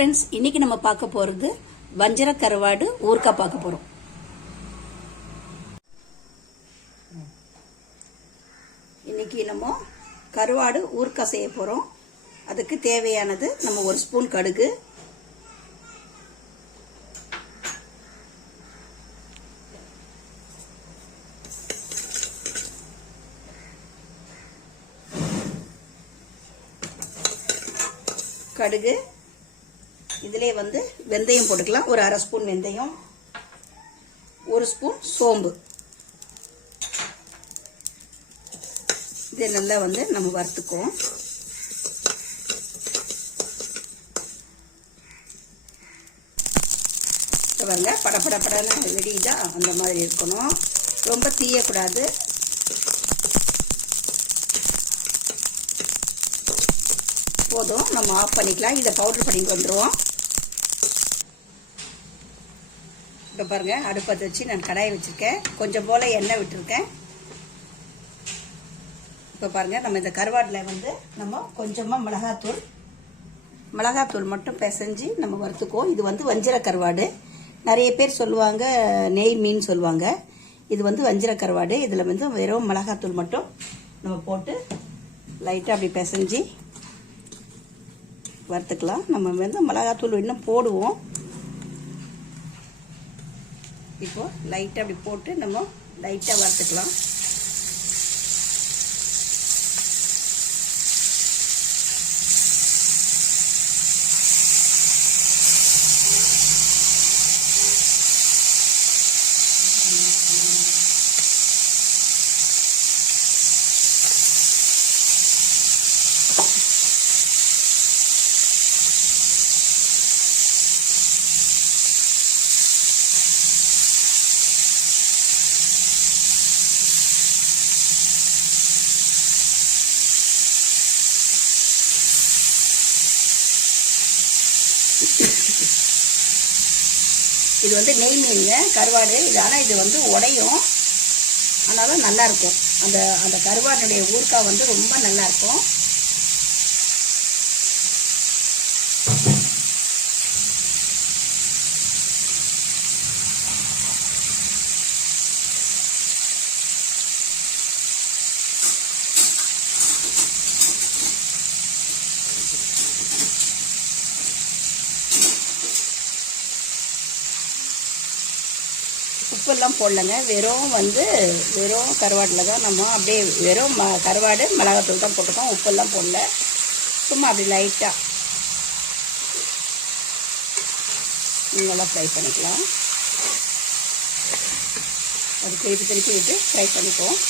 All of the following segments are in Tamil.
ஃப்ரெண்ட்ஸ் இன்னைக்கு நம்ம பார்க்க போறது வஞ்சர கருவாடு ஊறுகாய் பார்க்க போறோம். இன்னைக்கு நம்ம கருவாடு ஊறுகாய் செய்ய போறோம். அதுக்கு தேவையானது நம்ம ஒரு ஸ்பூன் கடுகு. கடுகு. இதிலே வந்து வெந்தயம் போட்டுக்கலாம். ஒரு அரை ஸ்பூன் வெந்தயம் ஒரு ஸ்பூன் சோம்பு. இதை நல்லா வந்து நம்ம வறுத்துக்குவோம். பாருங்க படபட வெடிதா அந்த மாதிரி இருக்கணும். ரொம்ப தீயக்கூடாது. போதும் நம்ம ஆஃப் பண்ணிக்கலாம். இதை பவுடர் பண்ணிட்டு வந்துடுவோம் இப்போ பாருங்க. அடுப்பத்தை வச்சு நான் கடாயை வச்சுருக்கேன். கொஞ்சம் போல் எண்ணெய் விட்டுருக்கேன். இப்போ பாருங்கள் நம்ம இந்த கருவாட்டில் வந்து நம்ம கொஞ்சமாக மிளகாத்தூள். மிளகாத்தூள் மட்டும் பிசைஞ்சு நம்ம வறுத்துக்குவோம். இது வந்து வஞ்சிர கருவாடு. நிறைய பேர் சொல்லுவாங்க நெய் மீன் சொல்லுவாங்க. இது வந்து வஞ்சிர கருவாடு. இதில் வந்து வெறும் மிளகாத்தூள் மட்டும் நம்ம போட்டு லைட்டாக அப்படி பிசைஞ்சு வறுத்துக்கலாம். நம்ம வந்து மிளகாத்தூள் இன்னும் போடுவோம். இப்போ லைட்டாக அப்படி போட்டு நம்ம லைட்டாக வறுத்துக்கலாம். இது வந்து நெய் மீனுங்க கருவாடு. இது ஆனால் இது வந்து உடையும். ஆனாலும் நல்லாயிருக்கும் அந்த அந்த கருவாடுடைய ஊறுக்காய் வந்து ரொம்ப நல்லாயிருக்கும் உப்பெல்லாம் போடலங்க. வெறும் வந்து வெறும் கருவாட்டில் தான் நம்ம அப்படியே வெறும் ம கருவாடு மிளகாத்தூள் தான் போட்டிருக்கோம். உப்பெல்லாம் போடல. சும்மா அப்படி லைட்டாக நல்லா ஃப்ரை பண்ணிக்கலாம். அது திருப்பி திருப்பி விட்டு ஃப்ரை பண்ணிக்குவோம்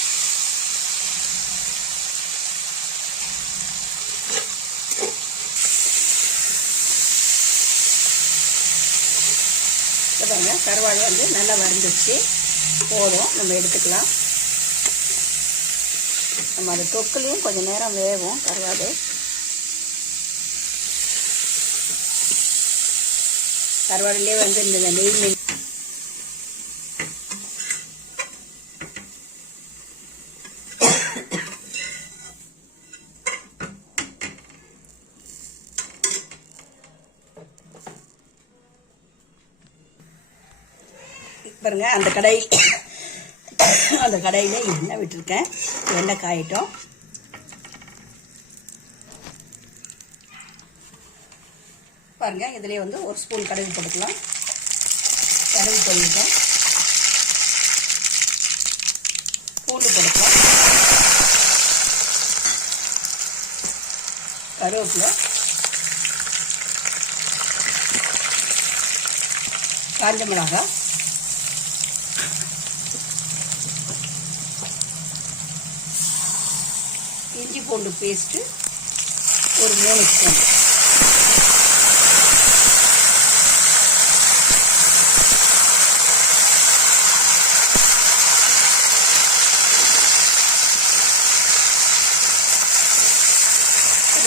பாருங்க கருவாடு வந்து நல்லா வறுந்துச்சு போதும் நம்ம எடுத்துக்கலாம். நம்ம அது தொக்குலையும் கொஞ்சம் நேரம் வேகும் கருவாடு கருவாடுலேயே வந்து இந்த நெய் பாருங்கள் பாருங்க அந்த கடை அந்த கடையில் எண்ணெய் விட்டுருக்கேன். எண்ணெய் காயிட்டோம். பாருங்க இதுலேயே வந்து ஒரு ஸ்பூன் கடுகு போட்டுக்கலாம். கடுகு போட்டுட்டோம் பூண்டு போட்டுக்கலாம். கருவேப்பிலை. காஞ்ச மிளகாய். இஞ்சி பூண்டு பேஸ்ட்டு ஒரு மூணு ஸ்பூன்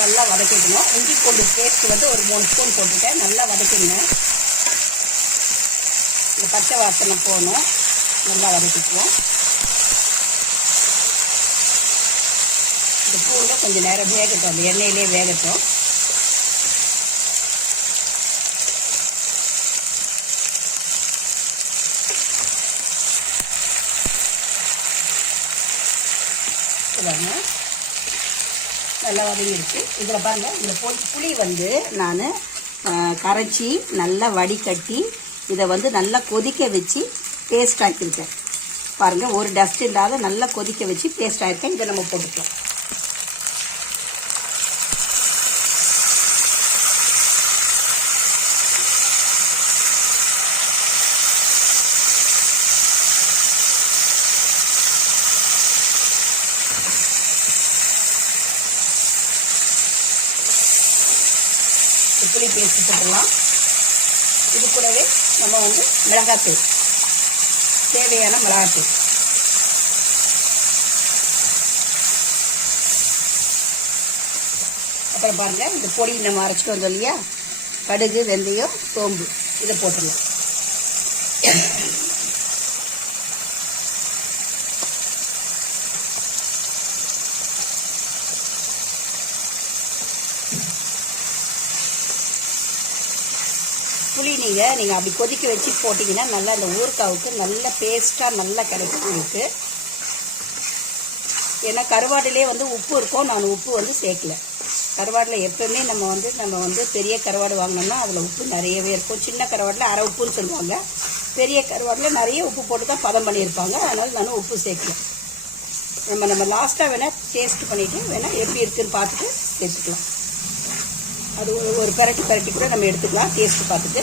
நல்லா வதக்கிக்கணும். இஞ்சி பூண்டு பேஸ்ட் வந்து ஒரு மூணு ஸ்பூன் போட்டுட்டேன். நல்லா வதக்கிடணும் இந்த பச்சை வாசனை போகணும். நல்லா வதக்கிக்குவோம் இந்த பூண்டு கொஞ்சம் நேரம் வேகட்டும். அந்த எண்ணெயிலே வேகட்டும். பாருங்க நல்லா வதங்கிடுச்சு. இதில் பாருங்கள் இந்த புளி வந்து நான் கரைச்சி நல்லா வடிகட்டி இதை வந்து நல்லா கொதிக்க வச்சு பேஸ்ட் ஆக்கியிருக்கேன். பாருங்க ஒரு டஸ்ட் இல்லாத நல்லா கொதிக்க வச்சு பேஸ்ட் ஆகிருக்கேன் இதை நம்ம போட்டுக்கலாம். இந்த புளி பேஸ்ட் போட்டுடலாம் இது கூடவே நம்ம வந்து மிளகாய் பேஸ்ட் தேவையான மிளகாத்தூள். அப்புறம் பாருங்கள் இந்த பொடி நம்ம அரைச்சிட்டு வந்தோம் இல்லையா? கடுகு வெந்தயம் சோம்பு இதை போட்டுடலாம். புளி நீங்கள் நீங்கள் அப்படி கொதிக்க வச்சு போட்டிங்கன்னா நல்லா அந்த ஊறுக்காவுக்கு நல்ல பேஸ்ட்டாக நல்லா கிடைக்கும் உங்களுக்கு ஏன்னா கருவாடுலேயே வந்து உப்பு இருக்கும் நான் உப்பு வந்து சேர்க்கல. கருவாடில் எப்போவுமே நம்ம வந்து நம்ம வந்து பெரிய கருவாடு வாங்கினோம்னா அதில் உப்பு நிறையவே இருக்கும். சின்ன கருவாடில் அரை உப்புன்னு சொல்லுவாங்க. பெரிய கருவாடில் நிறைய உப்பு போட்டு தான் பதம் பண்ணியிருப்பாங்க. அதனால் நான் உப்பு சேர்க்கல. நம்ம நம்ம லாஸ்ட்டாக வேணால் டேஸ்ட் பண்ணிவிட்டு வேணால் எப்படி இருக்குதுன்னு பார்த்துட்டு சேர்த்துக்கலாம். அது ஒரு ஒரு பரட்டி கூட நம்ம எடுத்துக்கலாம். டேஸ்ட் பார்த்துட்டு.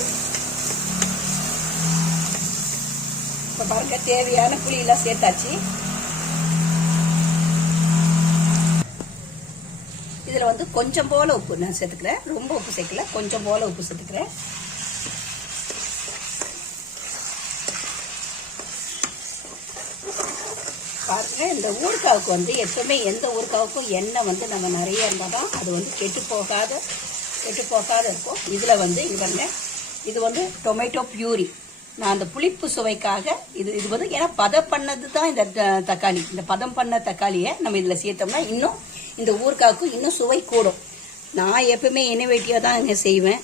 இப்போ பாருங்க தேவையான புளியெல்லாம் சேர்த்தாச்சு. இதில் வந்து கொஞ்சம் போல உப்பு நான் சேர்த்துக்கிறேன். ரொம்ப உப்பு சேர்க்கல. கொஞ்சம் போல உப்பு சேர்த்துக்கிறேன். பாருங்க இந்த ஊறுகாவுக்கு வந்து எப்பவுமே எந்த ஊறுகாவுக்கும் எண்ணெய் வந்து நம்ம நிறைய இருந்தால் தான் அது வந்து கெட்டு போகாத. கெட்டு போகாத இருக்கும். இதில் வந்து இது இது வந்து டொமேட்டோ பியூரி நான் அந்த புளிப்பு சுவைக்காக இது இது வந்து ஏன்னா பதம் பண்ணது தான் இந்த தக்காளி. இந்த பதம் பண்ண தக்காளியை நம்ம இதில் சேர்த்தோம்னா இன்னும் இந்த ஊறுகாவுக்கு இன்னும் சுவை கூடும். நான் எப்பவுமே இனோவேட்டிவாக தான் இங்கே செய்வேன்.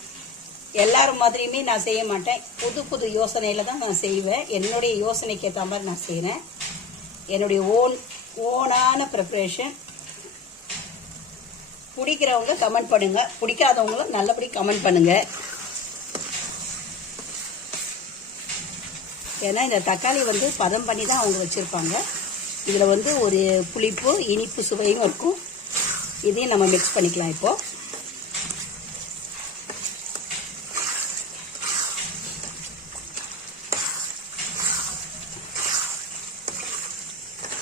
எல்லாரும் மாதிரியுமே நான் செய்ய மாட்டேன். புது புது யோசனையில் தான் நான் செய்வேன். என்னுடைய யோசனைக்கு ஏற்ற மாதிரி நான் செய்கிறேன் என்னுடைய ஓன் ஓனான ப்ரிப்ரேஷன் பிடிக்கிறவங்க கமெண்ட் பண்ணுங்க. பிடிக்காதவங்களும் நல்லபடி கமெண்ட் பண்ணுங்க. ஏன்னா இந்த தக்காளி வந்து பதம் பண்ணி தான் அவங்க வச்சுருப்பாங்க. இதில் வந்து ஒரு புளிப்பு இனிப்பு சுவையும் இருக்கும். இதையும் நம்ம மிக்ஸ் பண்ணிக்கலாம் இப்போ.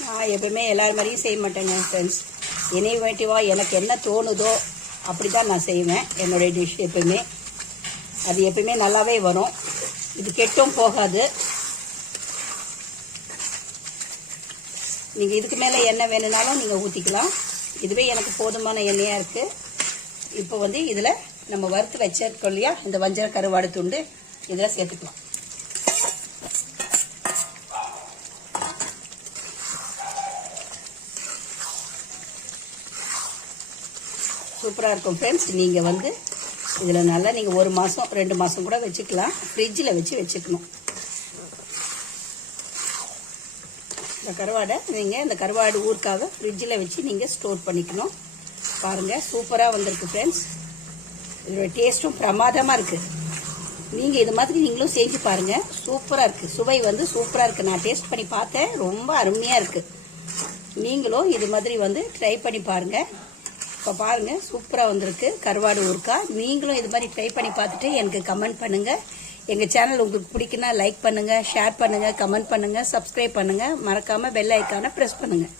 நான் எப்பவுமே எல்லார் மாதிரியும் செய்ய மாட்டேங்க ஃப்ரெண்ட்ஸ் இனோவேட்டிவாக எனக்கு என்ன தோணுதோ அப்படி தான் நான் செய்வேன் என்னுடைய டிஷ் எப்பவுமே அது எப்பவுமே நல்லாவே வரும். இது கெட்டும் போகாது. நீங்கள் இதுக்கு மேலே எண்ணெய் வேணும்னாலும் நீங்கள் ஊற்றிக்கலாம் இதுவே எனக்கு போதுமான எண்ணெயாக இருக்குது இப்போ வந்து இதில் நம்ம வறுத்து வச்சிருக்கோம் இல்லையா? இந்த வஞ்சர கருவாடு துண்டு இதில் சேர்த்துக்கலாம். சூப்பராக இருக்கும் ஃப்ரெண்ட்ஸ் நீங்கள் வந்து இதில் நல்லா நீங்கள் ஒரு மாதம் ரெண்டு மாதம் கூட வச்சுக்கலாம். ஃப்ரிட்ஜில் வச்சு வச்சுக்கணும். இந்த கருவாடை நீங்கள் இந்த கருவாடு ஊருக்காக ஃப்ரிட்ஜில் வச்சு நீங்கள் ஸ்டோர் பண்ணிக்கணும். பாருங்கள் சூப்பராக வந்திருக்கு ஃப்ரெண்ட்ஸ் இதோட டேஸ்ட்டும் பிரமாதமாக இருக்குது நீங்கள் இது மாதிரி நீங்களும் செஞ்சு பாருங்கள் சூப்பராக இருக்குது சுவை வந்து சூப்பராக இருக்குது நான் டேஸ்ட் பண்ணி பார்த்தேன். ரொம்ப அருமையாக இருக்குது நீங்களும் இது மாதிரி வந்து ட்ரை பண்ணி பாருங்கள் இப்போ பாருங்கள் சூப்பராக வந்திருக்கு. கருவாடு ஊருக்கா நீங்களும் இது மாதிரி ட்ரை பண்ணி பார்த்துட்டு எனக்கு கமெண்ட் பண்ணுங்கள் எங்கள் சேனல் உங்களுக்கு பிடிக்குன்னா லைக் பண்ணுங்கள் ஷேர் பண்ணுங்கள் கமெண்ட் பண்ணுங்கள் சப்ஸ்கிரைப் பண்ணுங்கள் மறக்காமல் பெல் ஐக்கானை ப்ரெஸ் பண்ணுங்கள்